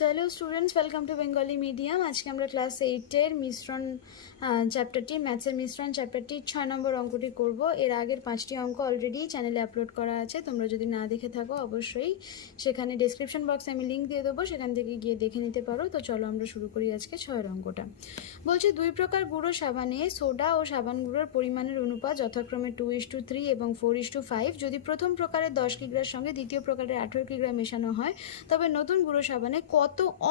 Hello students welcome to Bengali medium আজকে আমরা class এইটের মিশ্রণ চ্যাপ্টারটি ম্যাথসের মিশ্রণ চ্যাপ্টারটির ছয় নম্বর অঙ্কটি করব। এর আগের পাঁচটি অঙ্ক অলরেডি চ্যানেলে আপলোড করা আছে। তোমরা যদি না দেখে থাকো, অবশ্যই সেখানে ডিসক্রিপশন বক্সে আমি লিঙ্ক দিয়ে দেবো। সেখান থেকে গিয়ে দেখে নিতে পারো। তো চলো আমরা শুরু করি আজকে ছয়ের অঙ্কটা। বলছি, দুই প্রকার গুঁড়ো সাবানে সোডা ও সাবান গুঁড়োর পরিমাণের অনুপাত যথাক্রমে টু ইস টু থ্রি এবং ফোর ইস টু ফাইভ যদি প্রথম প্রকারের দশ কিগ্রার সঙ্গে দ্বিতীয় প্রকারের আঠেরো কিগ্রা মেশানো হয়, তবে নতুন গুঁড়ো সাবানে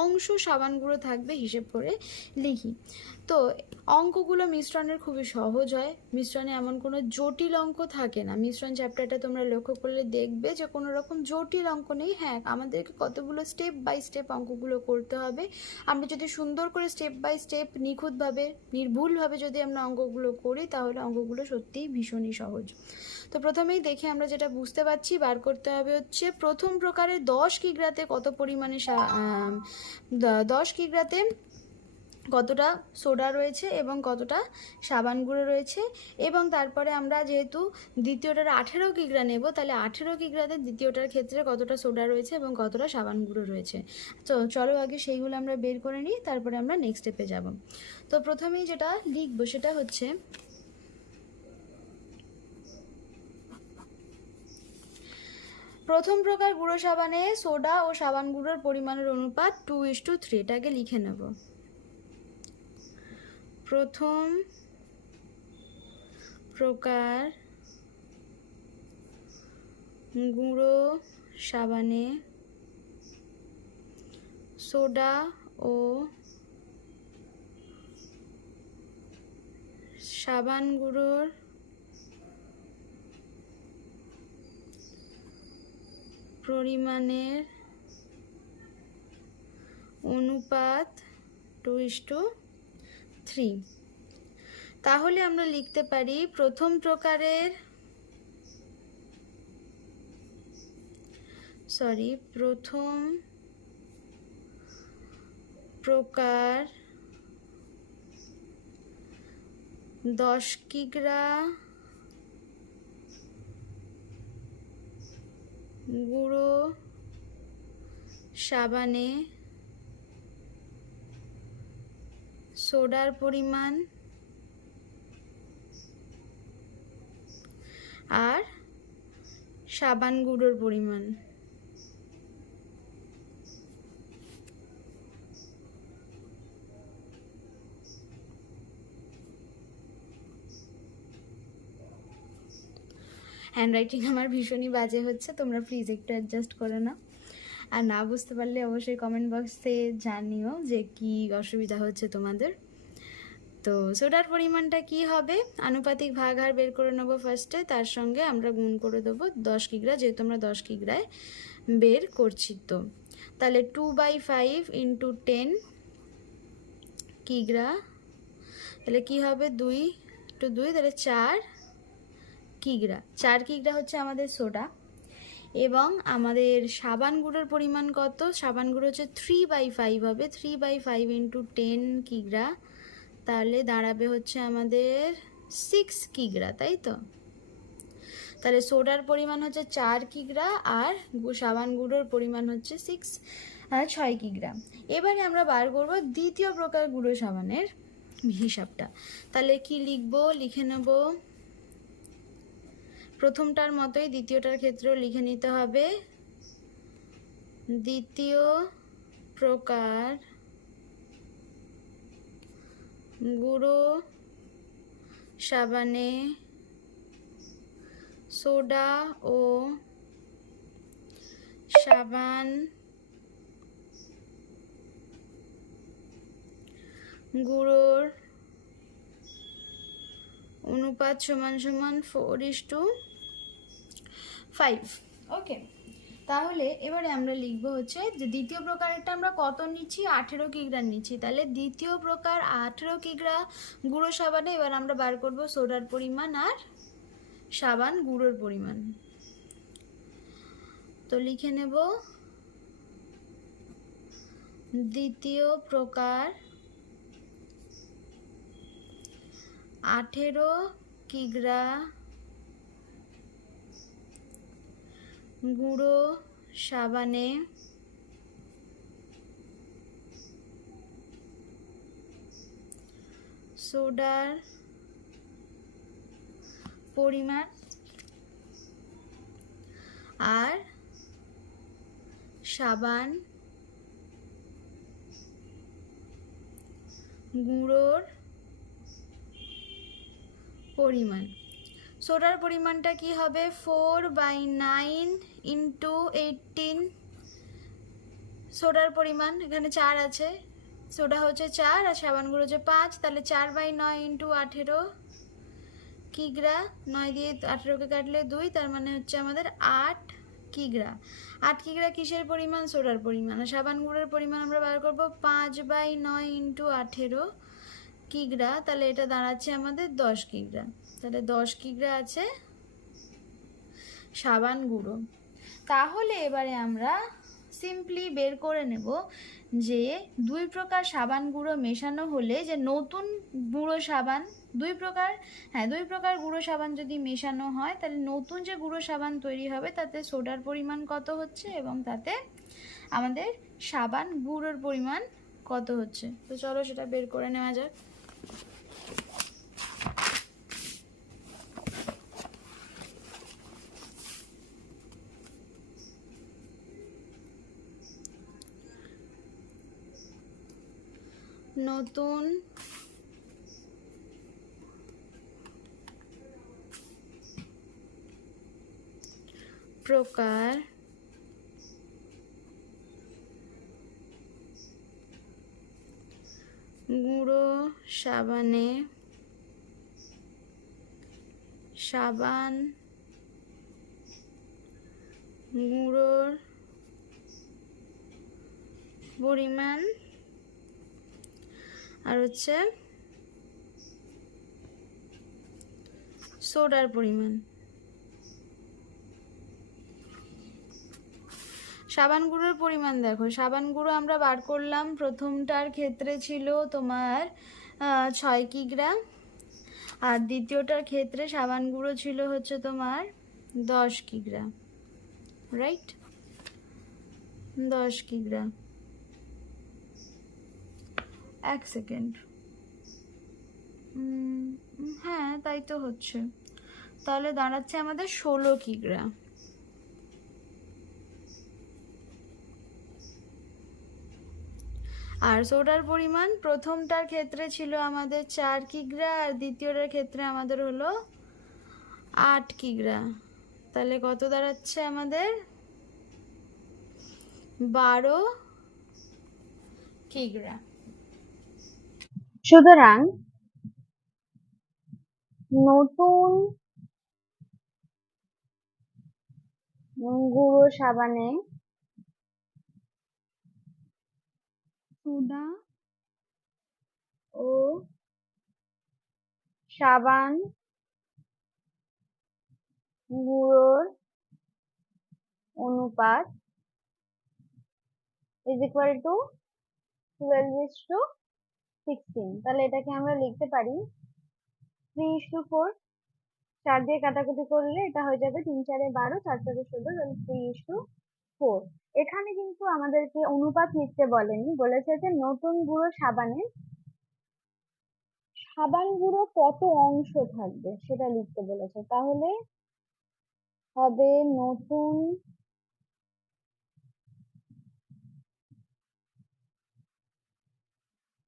অংশ সাবান গুঁড়ো থাকবে হিসেব করে লিখি। তো অঙ্কগুলো মিশ্রণের খুবই সহজ হয়। মিশ্রণে এমন কোনো জটিল অঙ্ক থাকে না। মিশ্রণ চ্যাপ্টারটা তোমরা লক্ষ্য করলে দেখবে যে কোনো রকম জটিল অঙ্ক নেই। হ্যাঁ আমাদেরকে কতগুলো স্টেপ বাই স্টেপ অঙ্কগুলো করতে হবে। আমরা যদি সুন্দর করে স্টেপ বাই স্টেপ নিখুঁতভাবে, নির্ভুলভাবে যদি আমরা অঙ্কগুলো করি, তাহলে অঙ্কগুলো সত্যিই ভীষণই সহজ। তো প্রথমেই দেখে আমরা যেটা বুঝতে পারছি, বার করতে হবে হচ্ছে প্রথম প্রকারে দশ কিগ্রাতে কত পরিমাণে দশ কিগ্রাতে কতটা সোডা রয়েছে এবং কতটা সাবান গুঁড়ো রয়েছে এবং তারপরে আমরা যেহেতু দ্বিতীয়টার আঠেরো কিগ্রা নেব, তাহলে আঠেরো কিগ্রাতে দ্বিতীয়টার ক্ষেত্রে কতটা সোডা রয়েছে এবং কতটা সাবান গুঁড়ো রয়েছে। তো চলো আগে সেইগুলো আমরা বের করে নিই, তারপরে আমরা নেক্সট স্টেপে যাব। তো প্রথমেই যেটা লিখব সেটা হচ্ছে প্রথম প্রকার গুঁড়ো সাবানে সোডা ও সাবান গুঁড়োর পরিমাণের অনুপাত টু ইস টু থ্রি এটাকে লিখে নেব। প্রথম প্রকার গুঁড়ো সাবানে সোডা ও সাবান গুঁড়োর পরিমাণের অনুপাত টু থ্রি। তাহলে আমরা লিখতে পারি প্রথম প্রকারের সরি প্রথম প্রকার দশ কিগ্রা গুঁড়ো সাবানে সোডার পরিমাণ আর সাবান গুঁড়োর পরিমাণ। হ্যান্ডরাইটিং আমার ভীষণই বাজে হচ্ছে, তোমরা প্লিজ একটু অ্যাডজাস্ট করে নাও। আর না বুঝতে পারলে অবশ্যই কমেন্ট বক্সে জানিও যে কি অসুবিধা হচ্ছে তোমাদের। তো সোডার পরিমাণটা কি হবে? আনুপাতিক ভাগ হার বের করে নেব ফার্স্টে তার সঙ্গে আমরা গুণ করে দেবো দশ কিগ্রা, যেহেতু আমরা দশ কিগ্রায় বের করছি তো। তাহলে two by five into ten কিগ্রা, তাহলে কি হবে? দুই টু দুই, তাহলে চার কিগ্রা। চার কিগ্রা হচ্ছে আমাদের সোডা এবং আমাদের সাবান গুঁড়োর পরিমাণ কত? সাবান গুঁড়ো হচ্ছে থ্রি বাই ফাইভ হবে। Three by five into ten কিগ্রা তাহলে দাঁড়াবে হচ্ছে আমাদের সিক্স কিগ্রা তাই তো? তাহলে সোডার পরিমাণ হচ্ছে চার কিগ্রা আর সাবান গুঁড়োর পরিমাণ হচ্ছে সিক্স ছয় কিগ্রা এবারে আমরা বার করব দ্বিতীয় প্রকার গুঁড়ো সাবানের হিসাবটা। তাহলে কি লিখব? লিখে নেব। প্রথমটার মতোই দ্বিতীয়টার ক্ষেত্রেও লিখে নিতে হবে। দ্বিতীয় প্রকার গুঁড়ো সাবানে সোডা ও সাবান গুঁড়োর অনুপাত সমান সমান four is to five okay তাহলে এবারে আমরা লিখব হচ্ছে যে দ্বিতীয় প্রকারেরটা আমরা কত নিচ্ছি? আঠেরো কিগ্রা নিচ্ছি। তাহলে দ্বিতীয় প্রকার আঠেরো কিগ্রা গুঁড়ো সাবানে এবার আমরা বার করব সোডার পরিমাণ আর সাবান গুঁড়োর পরিমাণ। তো লিখে নেব দ্বিতীয় প্রকার আঠেরো কিগ্রা গুঁড়ো সাবানে সোডার পরিমাণ আর সাবান গুঁড়োর পরিমাণ। সোডার পরিমাণটা কি হবে? Four by nine into eighteen. সোডার পরিমাণ, এখানে চার আছে। সোডা হচ্ছে চার আর সাবান গুঁড়ো হচ্ছে পাঁচ, তাহলে চার বাই নয় ইন্টু আঠেরো। কিগ্রা, নয় দিয়ে আঠেরোকে কাটলে দুই, তার মানে হচ্ছে আমাদের আট কিগ্রা। আট কিগ্রা কিসের পরিমাণ? সোডার পরিমাণ। আর সাবান গুঁড়োর পরিমাণ আমরা বার করব পাঁচ বাই নয় ইন্টু আঠেরো কিগ্রা, তাহলে এটা দাঁড়াচ্ছে আমাদের দশ কিগ্রা। তাহলে দশ কিগ্রা আছে। সাবান গুঁড়ো। তাহলে এবারে আমরা সিম্পলি বের করে নেব যে দুই প্রকার সাবান গুঁড়ো মেশানো হলে যে নতুন গুঁড়ো সাবান, দুই প্রকার হ্যাঁ দুই প্রকার গুঁড়ো সাবান যদি মেশানো হয়, তাহলে নতুন যে গুঁড়ো সাবান তৈরি হবে, তাতে সোডার পরিমাণ কত হচ্ছে এবং তাতে আমাদের সাবান গুঁড়োর পরিমাণ কত হচ্ছে। তো চলো সেটা বের করে নেওয়া যাক। নতুন প্রকার গুঁড়ো সাবানে সাবান গুঁড়োর পরিমাণ আর হচ্ছে সোডার পরিমাণ। সাবান গুঁড়োর পরিমাণ দেখো। সাবান গুঁড়ো আমরা বার করলাম। প্রথমটার ক্ষেত্রে ছিল তোমার ছয় কিগ্রা আর দ্বিতীয়টার ক্ষেত্রে সাবান গুঁড়ো ছিল হচ্ছে তোমার দশ কিগ্রা রাইট দশ কিগ্রা এক সেকেন্ড। হ্যাঁ তাই তো হচ্ছে। তাহলে দাঁড়াচ্ছে আমাদের ষোলো কিগ্রা। আর সোডার পরিমাণ প্রথমটার ক্ষেত্রে ছিল আমাদের চার কিগ্রা, আর দ্বিতীয়টার ক্ষেত্রে আমাদের হলো আট কিগ্রা। তাহলে কত দাঁড়াচ্ছে আমাদের? বারো কিগ্রা। সুতরাং নতুন গুঁড়ো সাবানে সোডা ও সাবান গুঁড়োর অনুপাত is equal to twelve is to sixteen তাহলে এটাকে আমরা লিখতে পারি থ্রি ইস টু ফোর চার দিয়ে কাটাকুটি করলে এটা হয়ে যাবে তিন, চারে বারো, চার, চারে ষোলো তাহলে থ্রি ইস টু ফোর এখানে কিন্তু আমাদেরকে অনুপাত লিখতে বলেনি, বলেছে যে নতুন গুঁড়ো সাবানে, সাবান গুঁড়ো কত অংশ থাকবে সেটা লিখতে বলেছে। তাহলে হবে নতুন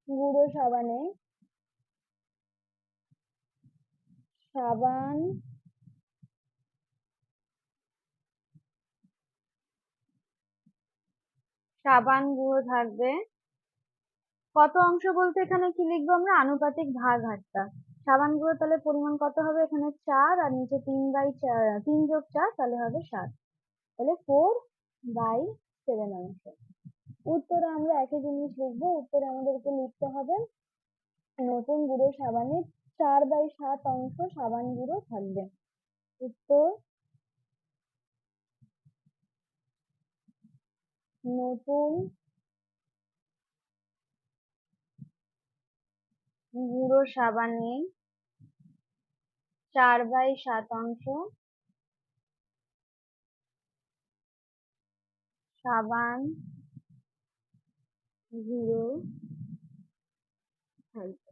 গুঁড়ো সাবানে সাবান সাবান গুঁড়ো থাকবে। কত অংশ বলতে এখানে কি লিখব আমরা? আনুপাতিক ভাগ হারটা সাবান গুঁড়ো তাহলে পরিমাণ কত হবে? এখানে চার আর নিচে তিন বাই তিন যোগ চার তাহলে হবে সাত। তাহলে ফোর বাই সেভেন অংশ। উত্তরে আমরা একই জিনিস লিখব, উত্তরে আমাদেরকে লিখতে হবে নতুন গুঁড়ো সাবানের চার বাই সাত অংশ সাবান গুঁড়ো থাকবে। উত্তর, নতুন গুঁড়ো সাবানে চার বাই সাত অংশ সাবান গুঁড়ো থাকবে